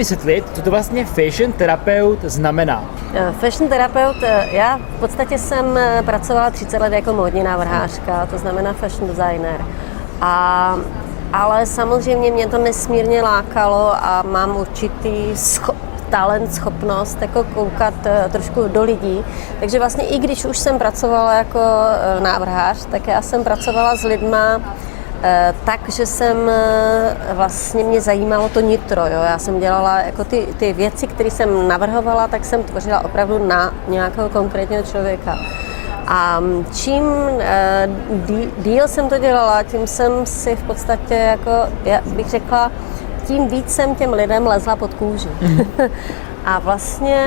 vysvětlit, co to vlastně fashion terapeut znamená? Fashion terapeut, já v podstatě jsem pracovala 30 let jako módní návrhářka, to znamená fashion designer. Ale samozřejmě mě to nesmírně lákalo a mám určitý talent, schopnost jako koukat trošku do lidí. Takže vlastně i když už jsem pracovala jako návrhář, tak já jsem pracovala s lidma tak, že jsem vlastně mě zajímalo to nitro. Jo? Já jsem dělala jako ty věci, které jsem navrhovala, tak jsem tvořila opravdu na nějakého konkrétního člověka. A čím díl jsem to dělala, tím jsem si v podstatě, jako, já bych řekla, tím víc jsem těm lidem lezla pod kůži. A vlastně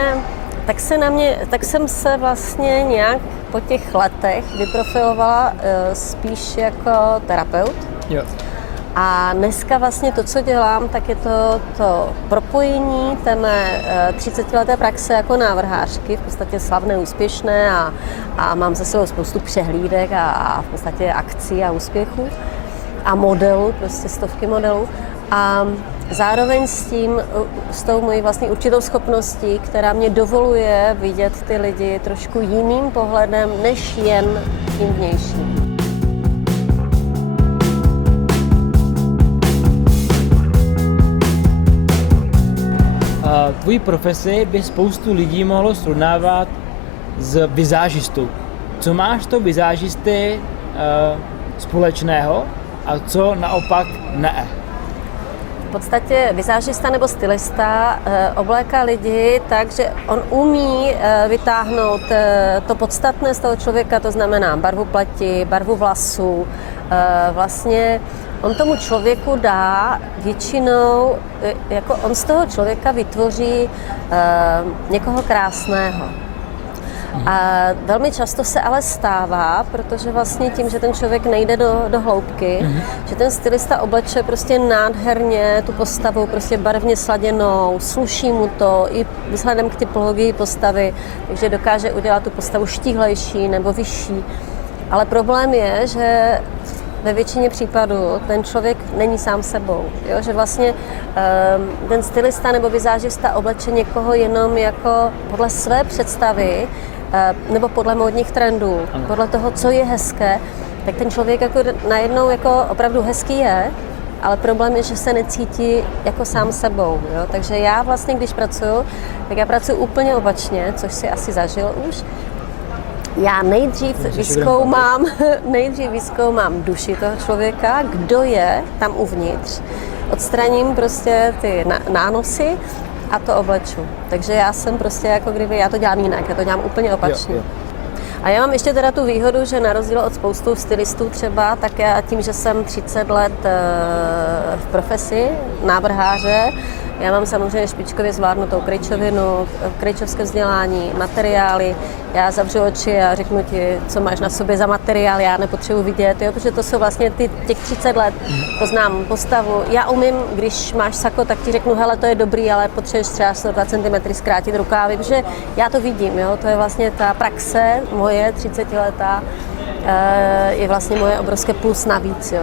tak jsem se vlastně nějak po těch letech vyprofilovala spíš jako terapeut. Jo. A dneska vlastně to, co dělám, tak je to propojení té mé 30leté praxe jako návrhářky, v podstatě slavné, úspěšné a mám za sebou spoustu přehlídek a v podstatě akcí a úspěchů a modelů, prostě stovky modelů. A zároveň s tou mojí vlastní určitou schopností, která mě dovoluje vidět ty lidi trošku jiným pohledem, než jen tím vnějším. Tvoji profesi by spoustu lidí mohlo srovnávat s vizážistou. Co máš to vizážisty společného a co naopak ne? V podstatě vizážista nebo stylista obléká lidi tak, že on umí vytáhnout to podstatné z toho člověka, to znamená barvu pleti, barvu vlasů. Vlastně on tomu člověku dá většinou, jako on z toho člověka vytvoří někoho krásného. A velmi často se ale stává, protože vlastně tím, že ten člověk nejde do hloubky, že ten stylista obleče prostě nádherně tu postavu, prostě barevně sladěnou, sluší mu to i vzhledem k typologii postavy, takže dokáže udělat tu postavu štíhlejší nebo vyšší. Ale problém je, že ve většině případů ten člověk není sám sebou, jo? Že vlastně ten stylista nebo vizážista obleče někoho jenom jako podle své představy nebo podle módních trendů, podle toho, co je hezké, tak ten člověk jako najednou jako opravdu hezký je, ale problém je, že se necítí jako sám sebou. Jo? Takže já vlastně, když pracuju, tak já pracuji úplně opačně, což si asi zažil už. Já nejdřív vyzkoumám duši toho člověka, kdo je tam uvnitř. Odstraním prostě ty nánosy a to obleču. Takže já jsem prostě jako kdyby, já to dělám jinak, já to dělám úplně opačně. Jo. A já mám ještě teda tu výhodu, že na rozdíl od spoustu stylistů třeba, tak já tím, že jsem 30 let v profesi návrháře, já mám samozřejmě špičkově zvládnutou krejčovinu, krejčovské vzdělání, materiály. Já zavřu oči a řeknu ti, co máš na sobě za materiál, já nepotřebuji vidět, jo, protože to jsou vlastně těch 30 let, poznám postavu. Já umím, když máš sako, tak ti řeknu, hele, to je dobrý, ale potřebuješ třeba 102 cm zkrátit rukávy, protože já to vidím, jo, to je vlastně ta praxe moje 30letá, je vlastně moje obrovské plus navíc, jo,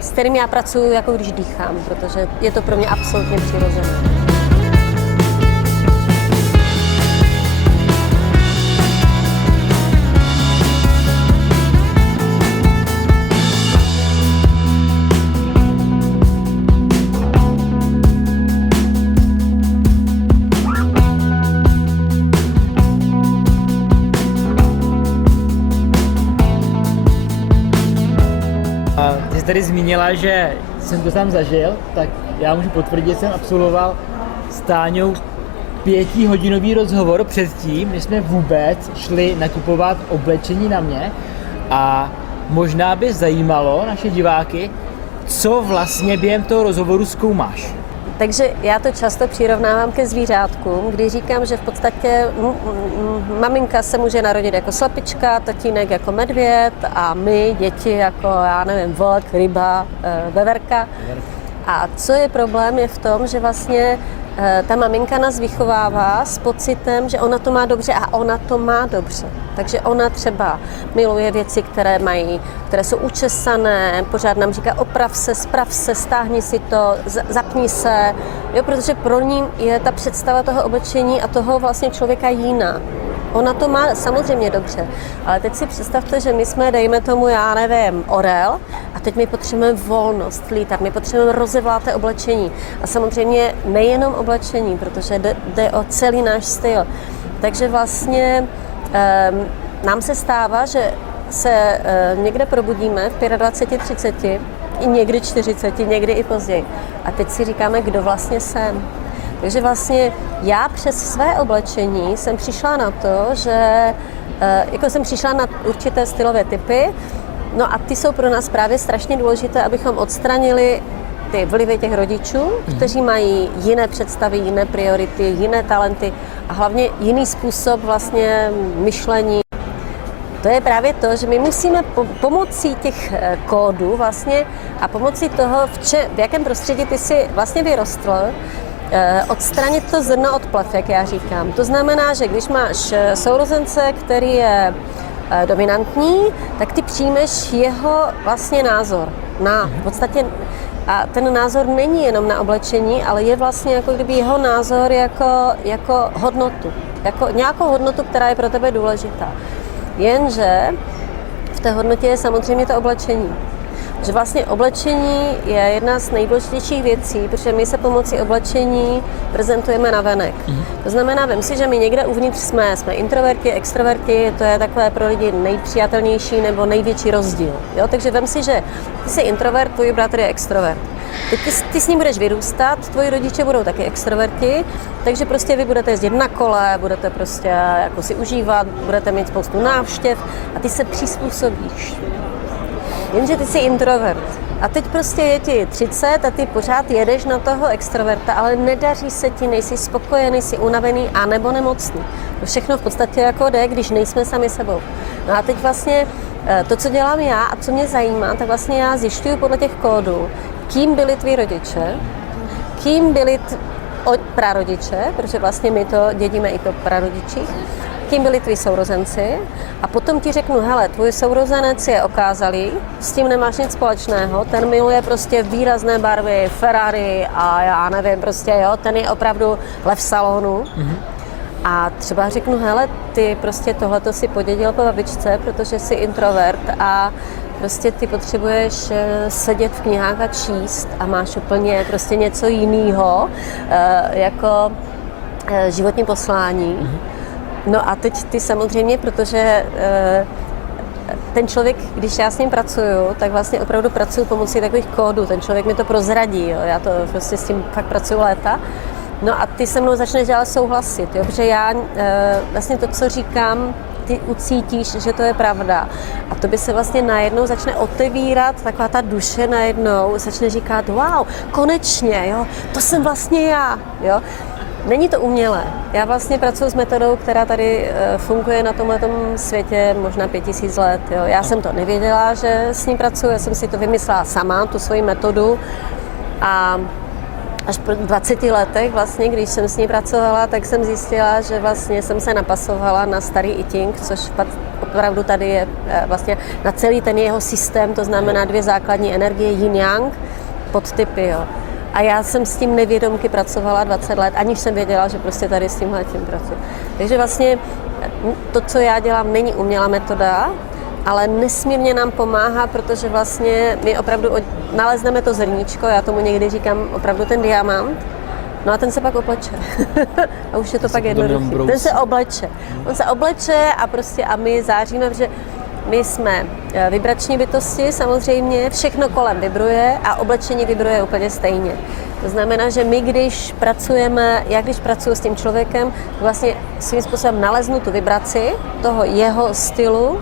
s kterým já pracuji, jako když dýchám, protože je to pro mě absolutně přirozené. Ty jsi tady zmínila, že jsem to tam zažil, tak já můžu potvrdit, že jsem absolvoval s Táňou 5hodinový rozhovor předtím, než jsme vůbec šli nakupovat oblečení na mě, a možná by zajímalo naše diváky, co vlastně během toho rozhovoru zkoumáš. Takže já to často přirovnávám ke zvířátkům, kdy říkám, že v podstatě maminka se může narodit jako slepička, tatínek jako medvěd a my, děti, jako, já nevím, vlk, ryba, veverka. A co je problém, je v tom, že vlastně ta maminka nás vychovává s pocitem, že ona to má dobře a ona to má dobře. Takže ona třeba miluje věci, které jsou učesané, pořád nám říká oprav se, sprav se, stáhni si to, zapni se, jo, protože pro ní je ta představa toho oblečení a toho vlastně člověka jiná. Ona to má samozřejmě dobře, ale teď si představte, že my jsme, dejme tomu, já nevím, orel a teď my potřebujeme volnost, lítat, my potřebujeme rozevláté oblečení a samozřejmě nejenom oblečení, protože jde o celý náš styl. Takže vlastně nám se stává, že se někde probudíme v 25, 30, i někdy 40, někdy i později. A teď si říkáme, kdo vlastně jsem. Takže vlastně já přes své oblečení jsem přišla na to, že jako jsem přišla na určité stylové typy, no a ty jsou pro nás právě strašně důležité, abychom odstranili ty vlivy těch rodičů, kteří mají jiné představy, jiné priority, jiné talenty a hlavně jiný způsob vlastně myšlení. To je právě to, že my musíme pomocí těch kódů vlastně a pomocí toho, v jakém prostředí ty jsi vlastně vyrostl, odstranit to zrno od plev, jak já říkám. To znamená, že když máš sourozence, který je dominantní, tak ty přijmeš jeho vlastně názor. V podstatě, a ten názor není jenom na oblečení, ale je vlastně jako kdyby jeho názor jako hodnotu. Jako nějakou hodnotu, která je pro tebe důležitá. Jenže v té hodnotě je samozřejmě to oblečení. Že vlastně oblečení je jedna z nejdůležitějších věcí, protože my se pomocí oblečení prezentujeme navenek. To znamená, vem si, že my někde uvnitř jsme introverti, extroverti, to je takové pro lidi nejpřijatelnější nebo největší rozdíl. Jo? Takže vem si, že ty jsi introvert, tvůj bratr je extrovert. Teď ty s ním budeš vyrůstat, tvoji rodiče budou taky extroverti, takže prostě vy budete jezdit na kole, budete prostě jako si užívat, budete mít spoustu návštěv a ty se přizpůsobíš. Jenže ty jsi introvert a teď prostě je ti 30 a ty pořád jedeš na toho extroverta, ale nedaří se ti, nejsi spokojený, jsi unavený a nebo nemocný. To všechno v podstatě jako jde, když nejsme sami sebou. No a teď vlastně to, co dělám já a co mě zajímá, tak vlastně já zjišťuju podle těch kódů, kým byli tví rodiče, kým byli prarodiče, protože vlastně my to dědíme i po prarodičích, kým byli tví sourozenci a potom ti řeknu, hele, tvůj sourozenec je okázalý, s tím nemáš nic společného, ten miluje prostě výrazné barvy, Ferrari a já nevím, prostě jo, ten je opravdu lev salonu. A třeba řeknu, hele, ty prostě tohleto si podědil po babičce, protože jsi introvert a prostě ty potřebuješ sedět v knihách a číst a máš úplně prostě něco jiného jako životní poslání. No a teď ty samozřejmě, protože ten člověk, když já s ním pracuju, tak vlastně opravdu pracuju pomocí takových kódů. Ten člověk mi to prozradí, jo? Já to prostě s tím fakt pracuju léta. No a ty se mnou začneš dělat souhlasit, jo? Protože já vlastně to, co říkám, ty ucítíš, že to je pravda. A to by se vlastně najednou začne otevírat, taková ta duše najednou začne říkat, wow, konečně, jo? To jsem vlastně já, jo? Není to umělé. Já vlastně pracuji s metodou, která tady funguje na tomhletom světě možná 5000 let. Jo. Já jsem to nevěděla, že s ní pracuji, já jsem si to vymyslela sama, tu svoji metodu. A až po 20 letech, vlastně, když jsem s ní pracovala, tak jsem zjistila, že vlastně jsem se napasovala na starý I Ching, což opravdu tady je vlastně na celý ten jeho systém, to znamená 2 základní energie, yin-yang, podtypy. Jo. A já jsem s tím nevědomky pracovala 20 let, aniž jsem věděla, že prostě tady s tímhletím pracuji. Takže vlastně to, co já dělám, není umělá metoda, ale nesmírně nám pomáhá, protože vlastně my opravdu nalezneme to zrníčko, já tomu někdy říkám opravdu ten diamant, no a ten se pak obleče. A už je to pak jednoduchý. Ten se obleče. On se obleče a prostě a my záříme, protože my jsme vibrační bytosti, samozřejmě všechno kolem vibruje a oblečení vibruje úplně stejně. To znamená, že my, když pracujeme, já když pracuji s tím člověkem, vlastně svým způsobem naleznu tu vibraci toho jeho stylu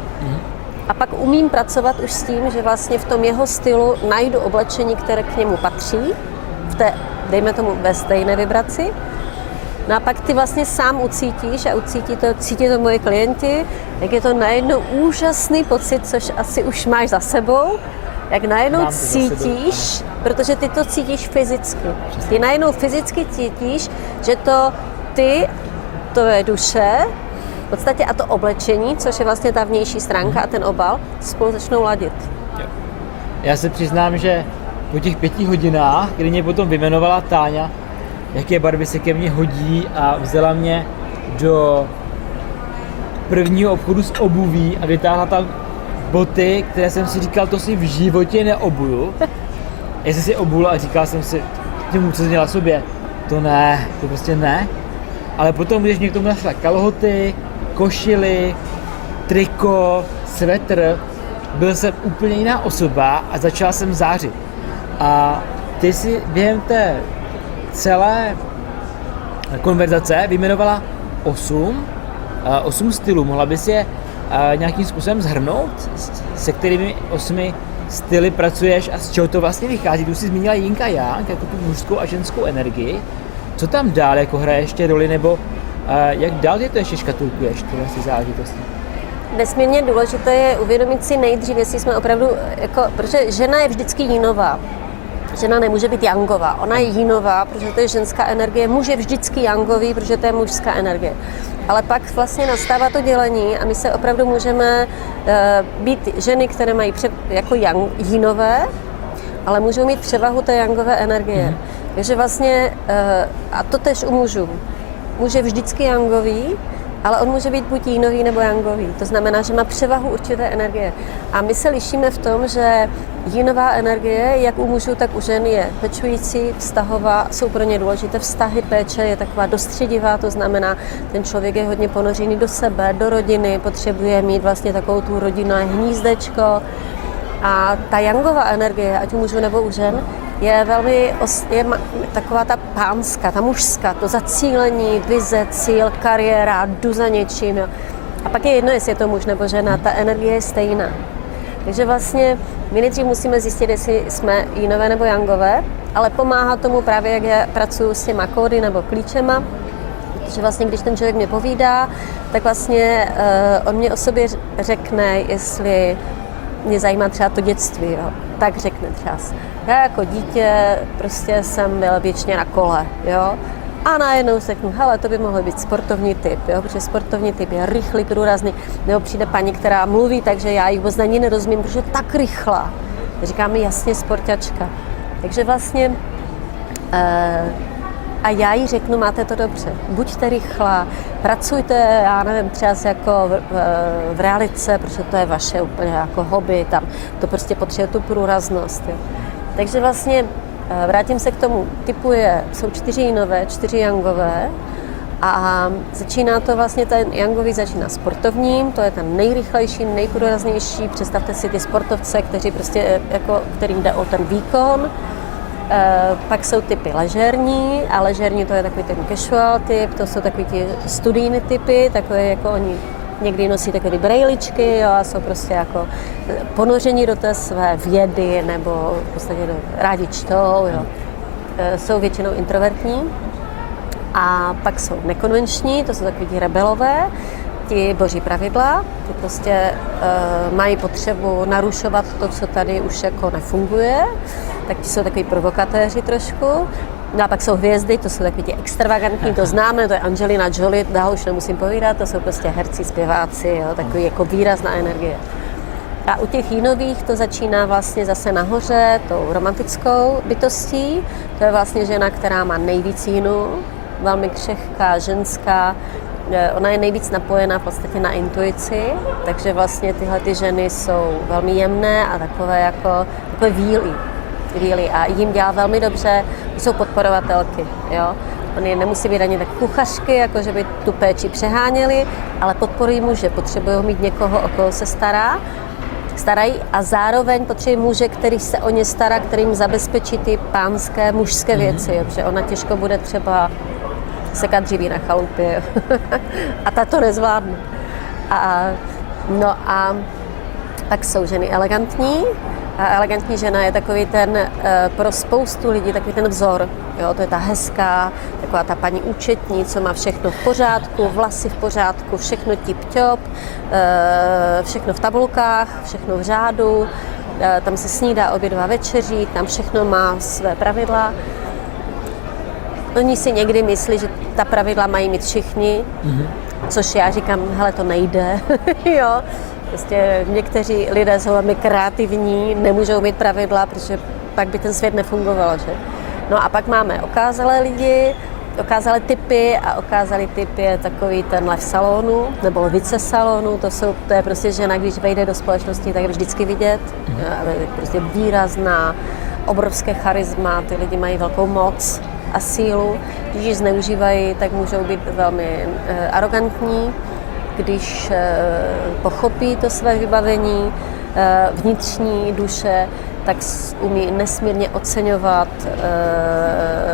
a pak umím pracovat už s tím, že vlastně v tom jeho stylu najdu oblečení, které k němu patří, v té, dejme tomu, ve stejné vibraci. No a pak ty vlastně sám ucítíš a cítí to moji klienti, jak je to najednou úžasný pocit, což asi už máš za sebou, jak najednou Mám to za sebou, cítíš, protože ty to cítíš fyzicky. Ty najednou fyzicky cítíš, že to ty, to je duše, v podstatě a to oblečení, což je vlastně ta vnější stránka a ten obal, spolu začnou ladit. Já se přiznám, že po těch 5 hodinách, kdy mě potom vyjmenovala Táňa, jaké barvy se ke mně hodí a vzala mě do prvního obchodu s obuví a vytáhla tam boty, které jsem si říkal, to si v životě neobuju. Já jsem si obul a říkal jsem si, těmu, co měla sobě, to ne, to prostě ne. Ale potom, když mě k tomu našla kalhoty, košily, triko, svetr, byl jsem úplně jiná osoba a začal jsem zářit. A ty si během té celé konverzace vyjmenovala 8 stylů. Mohla bys je nějakým způsobem shrnout? Se kterými 8 styly pracuješ a z čeho to vlastně vychází? Tu jsi zmínila Yin a Yang, jako tu mužskou a ženskou energii. Co tam dál jako hraje ještě roli, nebo jak dál je to ještě škatulkuješ, tyhle si záležitosti? Nesmírně důležité je uvědomit si nejdřív, jestli jsme opravdu, jako, protože žena je vždycky jínová. Žena nemůže být jangová, ona je jínová, protože to je ženská energie, muž je vždycky jangový, protože to je mužská energie. Ale pak vlastně nastává to dělení a my se opravdu můžeme být ženy, které mají jako jínové, ale můžou mít převahu té jangové energie. Takže vlastně, a to tež u mužů. Muž je vždycky jangový, ale on může být buď jínový nebo jangový. To znamená, že má převahu určité energie. A my se lišíme v tom, že jínová energie, jak u mužů, tak u žen, je pečující, vztahová, jsou pro ně důležité vztahy, péče je taková dostředivá, to znamená, ten člověk je hodně ponořený do sebe, do rodiny, potřebuje mít vlastně takovou tu rodinné hnízdečko. A ta jangová energie, ať u mužů nebo u žen, je velmi taková ta pánská, ta mužská, to zacílení, vize, cíl, kariéra, jdu za něčím. Jo. A pak je jedno, jestli je to muž nebo žena, ta energie je stejná. Takže vlastně my nejdřív musíme zjistit, jestli jsme jínové nebo jangové, ale pomáhá tomu právě, jak já pracuji s těma kódy nebo klíčema, protože vlastně, když ten člověk mě povídá, tak vlastně on mě o sobě řekne, jestli mě zajímá třeba to dětství, jo. Tak řekne třeba. Já jako dítě prostě jsem byl věčně na kole, jo. A najednou řeknu, hele, to by mohl být sportovní typ, jo, protože sportovní typ je rychlý, průrazný, nebo přijde paní, která mluví, takže já ji vůbec na ní nerozumím, protože je tak rychlá. Říká mi jasně sportačka. Takže vlastně a já jí řeknu, máte to dobře, buďte rychlá, pracujte, já nevím, třeba jako v realice, protože to je vaše úplně jako hobby, tam to prostě potřebuje tu průraznost. Jo. Takže vlastně vrátím se k tomu, jsou 4 jínové, 4 jangové a začíná to vlastně, ten jangový začíná sportovním, to je ten nejrychlejší, nejprůraznější, představte si ty sportovce, kteří prostě, jako, kterým jde o ten výkon. Pak jsou typy ležérní a ležérní to je takový ten casual typ, to jsou takový ti studijní typy, takové jako oni někdy nosí takové brejličky, jo, a jsou prostě jako ponoření do té své vědy nebo v podstatě rádi čtou, jo. Jsou většinou introvertní a pak jsou nekonvenční, to jsou takový ti rebelové, ti boží pravidla, ty prostě mají potřebu narušovat to, co tady už jako nefunguje, tak ti jsou takový provokatéři trošku. No a pak jsou hvězdy, to jsou takový ti extravagantní, to známe, to je Angelina Jolie, dál už nemusím povídat, to jsou prostě herci, zpěváci, jo, takový jako výrazná energie. A u těch jínových to začíná vlastně zase nahoře tou romantickou bytostí, to je vlastně žena, která má nejvíc jínu, velmi křehká, ženská, ona je nejvíc napojená v podstatě na intuici, takže vlastně tyhle ty ženy jsou velmi jemné a takové vílí a jim dělá velmi dobře, jsou podporovatelky, jo. Oni nemusí být ani tak kuchařky, jako že by tu péči přeháněli, ale podporují muže, potřebují mít někoho, o koho se starají a zároveň potřebují muže, který se o ně stará, kterým zabezpečí ty pánské, mužské věci, jo, protože ona těžko bude třeba sekat dříví na chalupě a ta to nezvládne. No a pak jsou ženy elegantní. A elegantní žena je takový ten, pro spoustu lidí, takový ten vzor. Jo, to je ta hezká, taková ta paní účetní, co má všechno v pořádku, vlasy v pořádku, všechno tip-top, všechno v tabulkách, všechno v řádu, tam se snídá, obědová, večeří, tam všechno má své pravidla. Oni si někdy myslí, že ta pravidla mají mít všichni, což já říkám, hele, to nejde, jo. Prostě někteří lidé jsou velmi kreativní, nemůžou mít pravidla, protože pak by ten svět nefungoval, že? No a pak máme okázalé lidi, okázalé typy a okázalý typ je takový ten lev salonu, nebo lvice salonu, to je prostě žena, když vejde do společnosti, tak je vždycky vidět, prostě výrazná, obrovské charisma, ty lidi mají velkou moc a sílu, když ji zneužívají, tak můžou být velmi arrogantní, když pochopí to své vybavení, vnitřní duše, tak umí nesmírně oceňovat,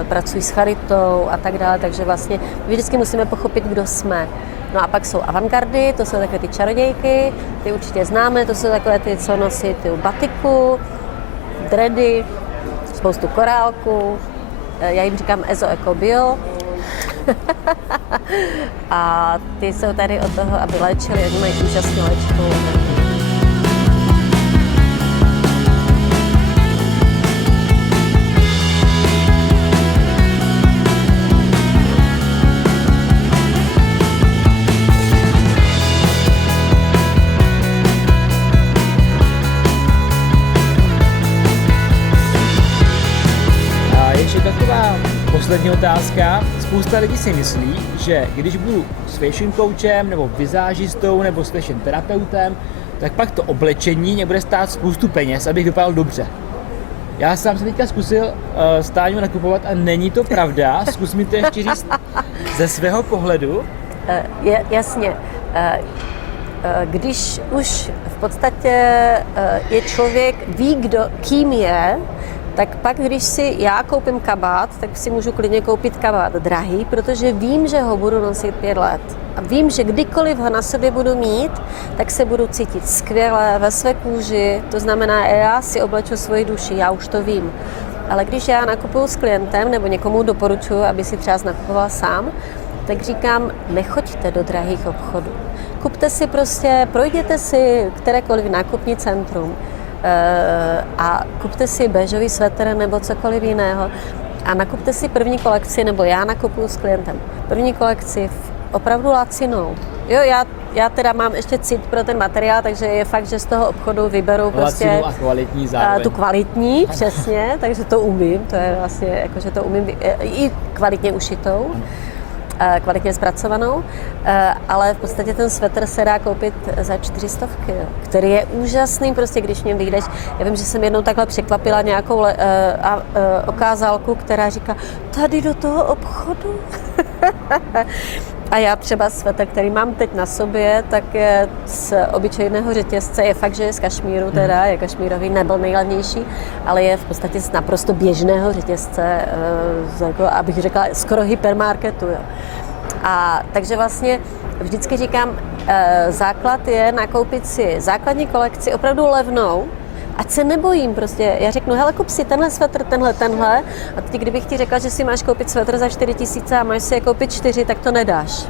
pracují s charitou a tak dále, takže vlastně vždycky musíme pochopit, kdo jsme. No a pak jsou avantgardy, to jsou takové ty čarodějky, ty určitě známe, to jsou takové ty, co nosí ty batiku, dready, spoustu korálků, já jim říkám ezo, eko, bio. A ty jsou tady od toho, aby léčili, oni mají úžasnou léčbu. Poslední otázka. Spousta lidí si myslí, že když budu s fashion coachem, nebo vizážistou, nebo s fashion terapeutem, tak pak to oblečení mě bude stát spoustu peněz, abych vypadal dobře. Já sám jsem teďka zkusil stáňu nakupovat a není to pravda. Zkus mi to ještě říct ze svého pohledu. Jasně. Když už v podstatě je člověk, ví, kým je, tak pak, když si já koupím kabát, tak si můžu klidně koupit kabát drahý, protože vím, že ho budu nosit 5 let. A vím, že kdykoliv ho na sobě budu mít, tak se budu cítit skvěle ve své kůži. To znamená, já si obleču svoji duši, já už to vím. Ale když já nakupuju s klientem nebo někomu doporučuji, aby si třeba nakupoval sám, tak říkám, nechoďte do drahých obchodů. Kupte si prostě, projděte si kterékoliv nákupní centrum, a kupte si béžový svetr nebo cokoliv jiného a nakupte si první kolekci, nebo já nakupuju s klientem první kolekci opravdu lacinou. Jo, já teda mám ještě cit pro ten materiál, takže je fakt, že z toho obchodu vyberu prostě a kvalitní zároveň. Tu kvalitní, přesně, takže to umím, to je vlastně, jakože to umím i kvalitně ušitou, kvalitně zpracovanou, ale v podstatě ten svetr se dá koupit za 400, který je úžasný, prostě když mě vyjdeš. Já vím, že jsem jednou takhle překvapila nějakou okázalku, která říká, tady do toho obchodu. A já třeba svetr, který mám teď na sobě, tak je z obyčejného řetězce, je fakt, že je z kašmíru teda, je kašmírový, nebyl nejlevnější, ale je v podstatě z naprosto běžného řetězce, jako, abych řekla, skoro hypermarketu. Jo. A takže vlastně vždycky říkám, základ je nakoupit si základní kolekci opravdu levnou, ať se nebojím prostě. Já řeknu, hele, kup si tenhle svetr, tenhle. A teď, kdybych ti řekla, že si máš koupit svetr za 4 000 a máš si je koupit 4, tak to nedáš.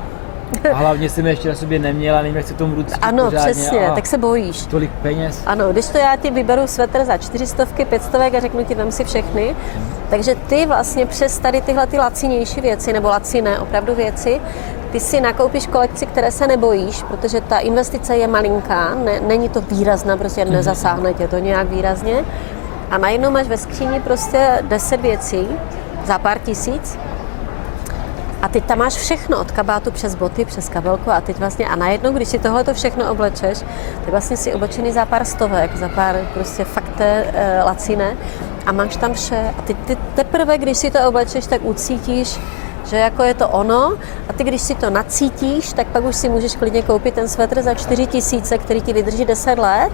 A hlavně jsem ještě na sobě neměla, nevím, jak se tomu budu cítit ano, pořádně. Přesně, tak se bojíš. Tolik peněz. Ano, když to já ti vyberu svetr za 400, 500 a řeknu ti, vem si všechny. Takže ty vlastně přes tady tyhle ty lacinější věci, nebo laciné opravdu věci, ty si nakoupíš kolekci, které se nebojíš, protože ta investice je malinká, není to výrazná, prostě nezasáhne tě to nějak výrazně. A najednou máš ve skříni prostě 10 věcí za pár tisíc. A teď tam máš všechno, od kabátu přes boty, přes kabelku a teď vlastně, a najednou, když si tohleto všechno oblečeš, tak vlastně si oblečený za pár stovek, za pár prostě fakt laciné a máš tam vše. A ty teprve, když si to oblečeš, tak ucítíš, že jako je to ono a ty, když si to nacítíš, tak pak už si můžeš klidně koupit ten svetr za 4 000, který ti vydrží 10 let,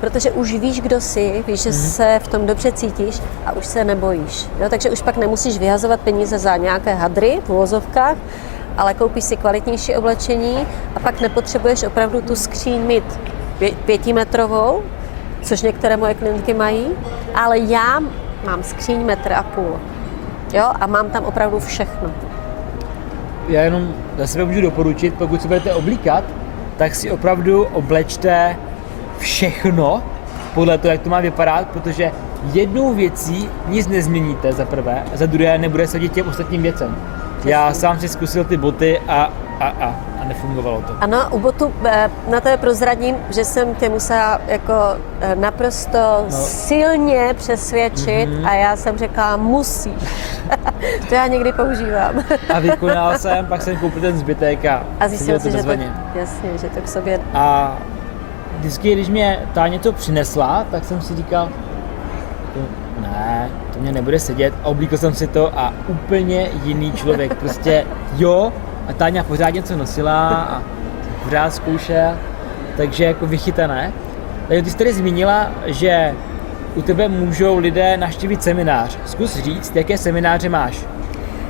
protože už víš, kdo jsi, víš, že se v tom dobře cítíš a už se nebojíš. Jo? Takže už pak nemusíš vyhazovat peníze za nějaké hadry v uvozovkách, ale koupíš si kvalitnější oblečení a pak nepotřebuješ opravdu tu skříň mít 5metrovou, což některé moje klientky mají, ale já mám skříň 1,5 metru. Jo? A mám tam opravdu všechno. Já jenom za sebe můžu doporučit, pokud se budete oblíkat, tak si opravdu oblečte všechno, podle toho, jak to má vypadat, protože jednou věcí nic nezměníte za prvé, a za druhé nebude sedět těm ostatním věcem. Já sám si zkusil ty boty a nefungovalo to. Ano, u botu na to prozradím, že jsem tě musela jako naprosto silně přesvědčit a já jsem řekla, musíš. To já někdy používám. A vykonal jsem, pak jsem koupil ten zbytek a zjistil si, že to, jasně, že to k sobě... A vždycky, když mě ta něco přinesla, tak jsem si říkal, ne, to mě nebude sedět. A oblíkl jsem si to a úplně jiný člověk. Prostě jo, a Táňa pořád něco nosila a pořád zkoušel, takže jako vychytané. Takže ty jsi tady zmínila, že u tebe můžou lidé navštívit seminář. Zkus říct, jaké semináře máš.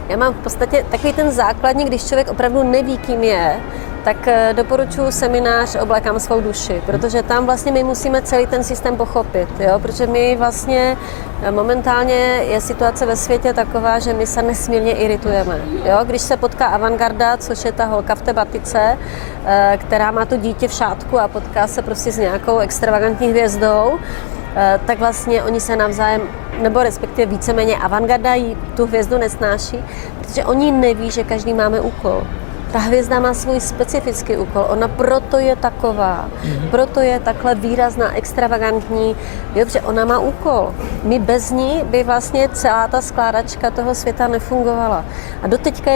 Já mám v podstatě takový ten základní, když člověk opravdu neví, kým je, tak doporučuji seminář Oblékám svou duši, protože tam vlastně my musíme celý ten systém pochopit, jo? Protože my vlastně momentálně je situace ve světě taková, že my se nesmírně iritujeme. Jo? Když se potká avantgarda, což je ta holka v té batice, která má to dítě v šátku a potká se prostě s nějakou extravagantní hvězdou, tak vlastně oni se navzájem, nebo respektive víceméně avantgarda jí tu hvězdu nesnáší, protože oni neví, že každý máme úkol. Ta hvězda má svůj specifický úkol, ona proto je taková, proto je takhle výrazná, extravagantní, jo, protože ona má úkol. My bez ní by vlastně celá ta skládačka toho světa nefungovala. A doteďka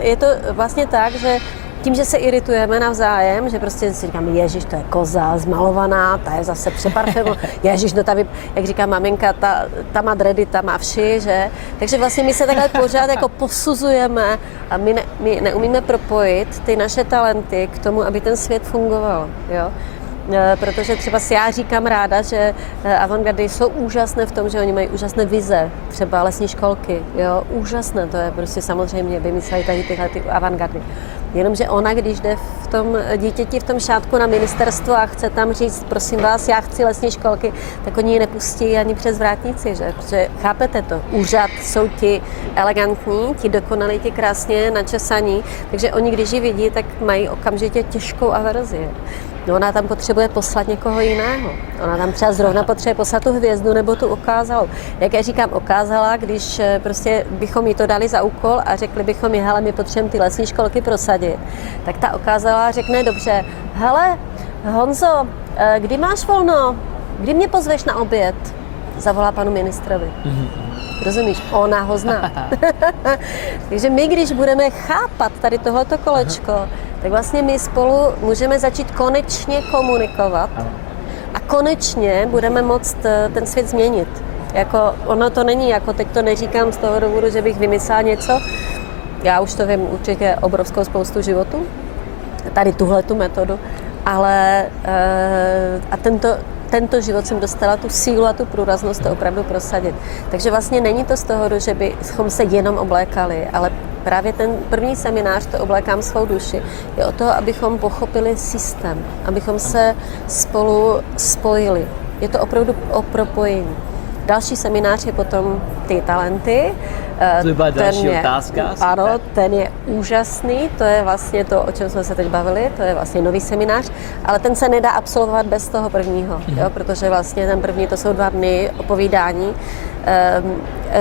je to vlastně tak, že tím, že se iritujeme navzájem, že prostě si říkáme, ježiš, to je koza zmalovaná, ta je zase přeparfemo, ježiš, no ta jak říká maminka, ta má dready, ta má vši, že? Takže vlastně my se takhle pořád jako posuzujeme a my neumíme propojit ty naše talenty k tomu, aby ten svět fungoval, jo? Protože třeba si já říkám ráda, že avantgardy jsou úžasné v tom, že oni mají úžasné vize, třeba lesní školky, jo, úžasné, to je prostě samozřejmě, vymysleli tady tyhle ty avantgardy. Jenomže ona, když jde v tom dítěti v tom šátku na ministerstvo a chce tam říct, prosím vás, já chci lesní školky, tak oni ji nepustí ani přes vrátnici, že? Protože chápete to, úřad jsou ti elegantní, ti dokonalí, ti krásně načesaní, takže oni, když ji vidí, tak mají okamžitě těžkou averzi. No, ona tam potřebuje poslat někoho jiného. Ona tam třeba zrovna potřebuje poslat tu hvězdu nebo tu okázalou. Jak já říkám okázala, když prostě bychom jí to dali za úkol a řekli bychom jí, hele, my potřebujeme ty lesní školky prosadit, tak ta okázala řekne, dobře, hele, Honzo, kdy máš volno? Kdy mě pozveš na oběd? Zavolá panu ministrovi. Rozumíš? Ona ho zná. Takže my, když budeme chápat tady tohoto kolečko, tak vlastně my spolu můžeme začít konečně komunikovat a konečně budeme moct ten svět změnit. Jako, ono to není, jako teď to neříkám z toho důvodu, že bych vymyslela něco. Já už to vím určitě obrovskou spoustu životů, tady tuhletu metodu, ale a tento život jsem dostala tu sílu a tu průraznost to opravdu prosadit. Takže vlastně není to z toho, že bychom se jenom oblékali, ale právě ten první seminář, to Oblékám svou duši, je o toho, abychom pochopili systém, abychom se spolu spojili. Je to opravdu o propojení. Další seminář je potom ty talenty. To by byla další otázka. Ano, ten je úžasný, to je vlastně to, o čem jsme se teď bavili, to je vlastně nový seminář, ale ten se nedá absolvovat bez toho prvního, jo, protože vlastně ten první, to jsou 2 dny opovídání.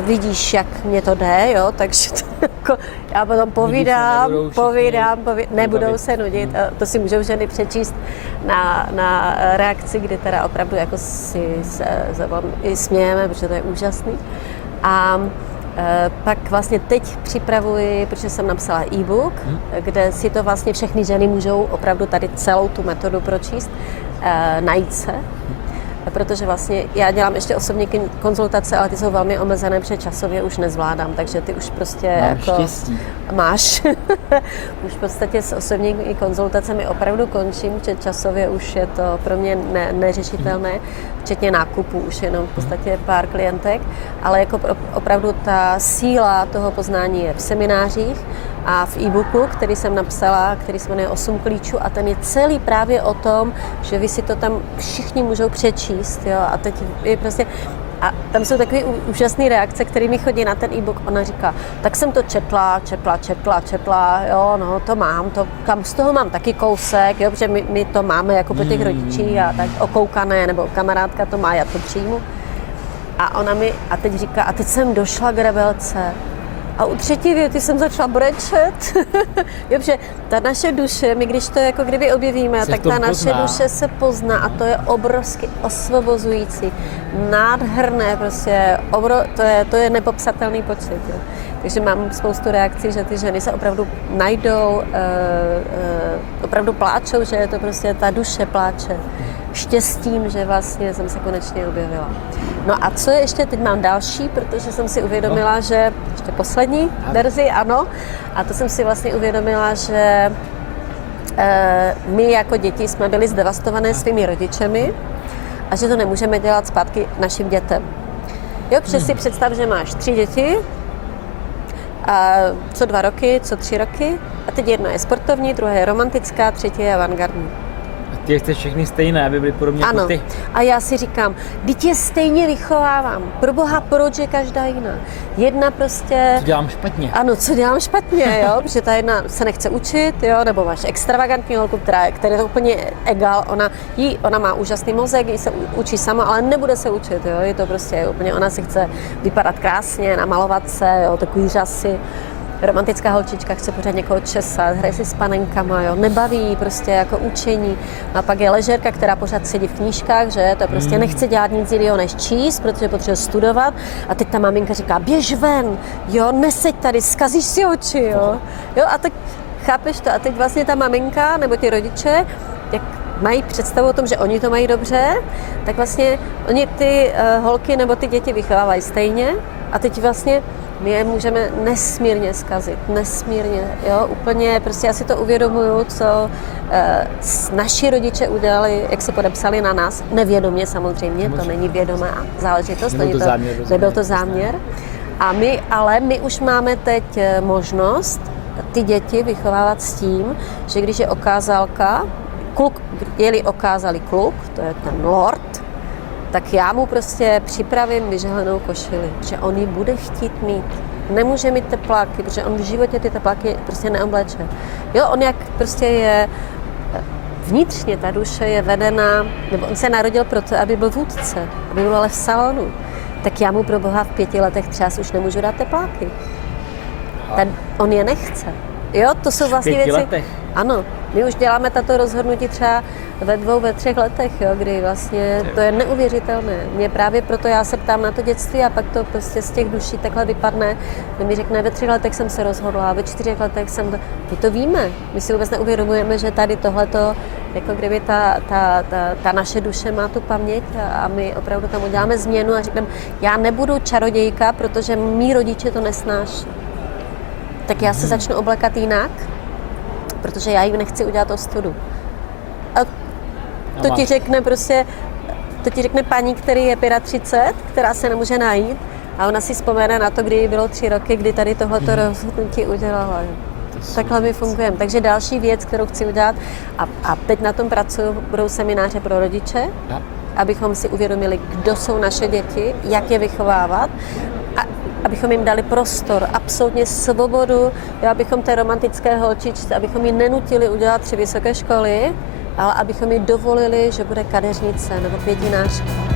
Vidíš, jak mě to jde, jo, takže to, jako, já potom povídám, nebudou se nudit, to si můžou ženy přečíst na reakci, kdy teda opravdu jako si se i smějeme, protože to je úžasný. A pak vlastně teď připravuji, protože jsem napsala e-book, kde si to vlastně všechny ženy můžou opravdu tady celou tu metodu pročíst, najít se. Protože vlastně já dělám ještě osobní konzultace, ale ty jsou velmi omezené, protože časově už nezvládám, takže ty už prostě máš. Už v podstatě s osobními konzultacemi opravdu končím, že časově už je to pro mě neřešitelné, včetně nákupu, už jenom v podstatě pár klientek, ale jako opravdu ta síla toho poznání je v seminářích a v e-booku, který jsem napsala, který se jmenuje 8 klíčů a ten je celý právě o tom, že vy si to tam všichni můžou přečíst, jo, a teď je prostě A tam jsou takové úžasné reakce, které mi chodí na ten e-book. Ona říká, tak jsem to četla, jo, no, to mám, z toho mám taky kousek, jo, protože my to máme jako po těch rodičích a tak okoukané, nebo kamarádka to má, já to přijmu. A teď říká, a teď jsem došla k rebelce. A u třetí věty jsem začala brečet. Jo, protože ta naše duše, my když to jako kdyby objevíme, tak ta naše duše se pozná a to je obrovsky osvobozující, nádherné, prostě, to je nepopsatelný pocit. Jo. Takže mám spoustu reakcí, že ty ženy se opravdu najdou, opravdu pláčou, že je to prostě ta duše pláče štěstím, že vlastně jsem se konečně objevila. No a co je ještě, teď mám další, protože jsem si uvědomila, že ještě poslední verzi, ano, a to jsem si vlastně uvědomila, že my jako děti jsme byli zdevastované svými rodičemi a že to nemůžeme dělat zpátky našim dětem. Jo, protože si představ, že máš 3 děti, a co 2 roky, co 3 roky, a teď jedna je sportovní, druhá je romantická, třetí je avantgardní. Ty chceš všechny stejné, aby byly podobně jako ty. A já si říkám, teď je stejně vychovávám. Pro boha, proč je každá jiná? Jedna prostě... Co dělám špatně? Ano, co dělám špatně, jo? Protože ta jedna se nechce učit, jo? Nebo máš extravagantní holku, která je to úplně egal. Ona má úžasný mozek, jí se učí sama, ale nebude se učit, jo? Je to prostě úplně, ona si chce vypadat krásně, namalovat se, jo? Takový řasy. Romantická holčička chce pořád někoho česat, hraje si s panenkama, jo, nebaví prostě jako učení. A pak je ležérka, která pořád sedí v knížkách, že to prostě nechce dělat nic jiného než číst, protože potřebuje studovat. A teď ta maminka říká, běž ven, jo, neseď tady, zkazíš si oči, jo. Jo, a tak chápeš to. A teď vlastně ta maminka nebo ti rodiče, jak mají představu o tom, že oni to mají dobře, tak vlastně oni ty holky nebo ty děti vychovávají stejně. A teď vlastně my je můžeme nesmírně zkazit, nesmírně, jo, úplně, prostě já si to uvědomuju, co naši rodiče udělali, jak se podepsali na nás, nevědomě samozřejmě, to není vědomá záležitost, nebyl to záměr. A my už máme teď možnost ty děti vychovávat s tím, že když je okázalka, je-li okázalý kluk, to je ten lord, tak já mu prostě připravím vyžehlenou košili, že on ji bude chtít mít. Nemůže mít tepláky, protože on v životě ty tepláky prostě neobleče. Jo, on jak prostě je vnitřně, ta duše je vedena, nebo on se narodil proto, aby byl vůdce, aby byl ale v salonu. Tak já mu pro boha v 5 letech třeba už nemůžu dát tepláky. On je nechce. Jo, to jsou vlastně věci. 5 letech? Ano, my už děláme tato rozhodnutí třeba ve 2, ve 3 letech, jo, kdy vlastně to je neuvěřitelné. Mě právě proto já se ptám na to dětství a pak to prostě z těch duší takhle vypadne. Mi řekne, ve 3 letech jsem se rozhodla, ve 4 letech jsem to... My to víme, my si vůbec neuvědomujeme, že tady tohleto, jako kdyby ta naše duše má tu paměť a my opravdu tam uděláme změnu a říkám, já nebudu čarodějka, protože mý rodiče to nesnáší. Tak já se začnu oblékat jinak, protože já jim nechci udělat ostudu. A to ti řekne paní, který je 35, která se nemůže najít a ona si vzpomene na to, kdy jí bylo 3 roky, kdy tady tohleto rozhodnutí udělala. Takhle my fungujeme. Takže další věc, kterou chci udělat, a teď na tom pracuju, budou semináře pro rodiče, abychom si uvědomili, kdo jsou naše děti, jak je vychovávat, a abychom jim dali prostor, absolutně svobodu, abychom té romantické holčičce, abychom ji nenutili udělat 3 vysoké školy, ale abychom ji dovolili, že bude kadeřnice nebo květinářka.